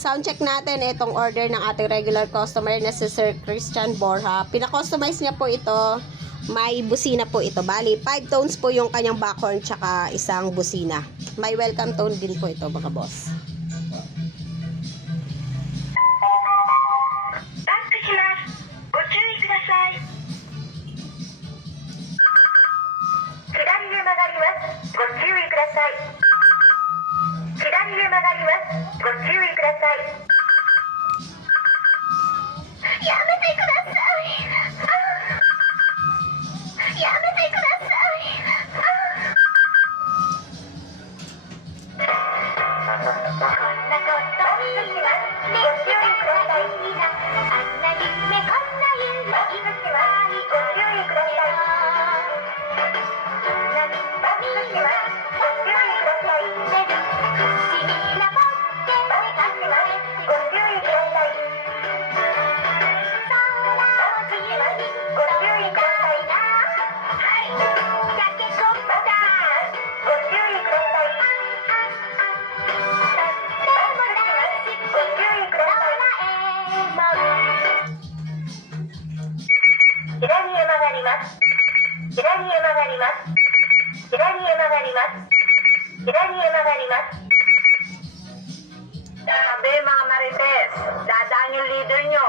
Soundcheck natin itong order ng ating regular customer na si Sir Christian Borja. Pina-customize niya po ito. May busina po ito. Bali, 5 tones po yung kanyang backhorn tsaka isang busina. May welcome tone din po ito, mga boss. Sabi mga marites, dadaan yung leader nyo.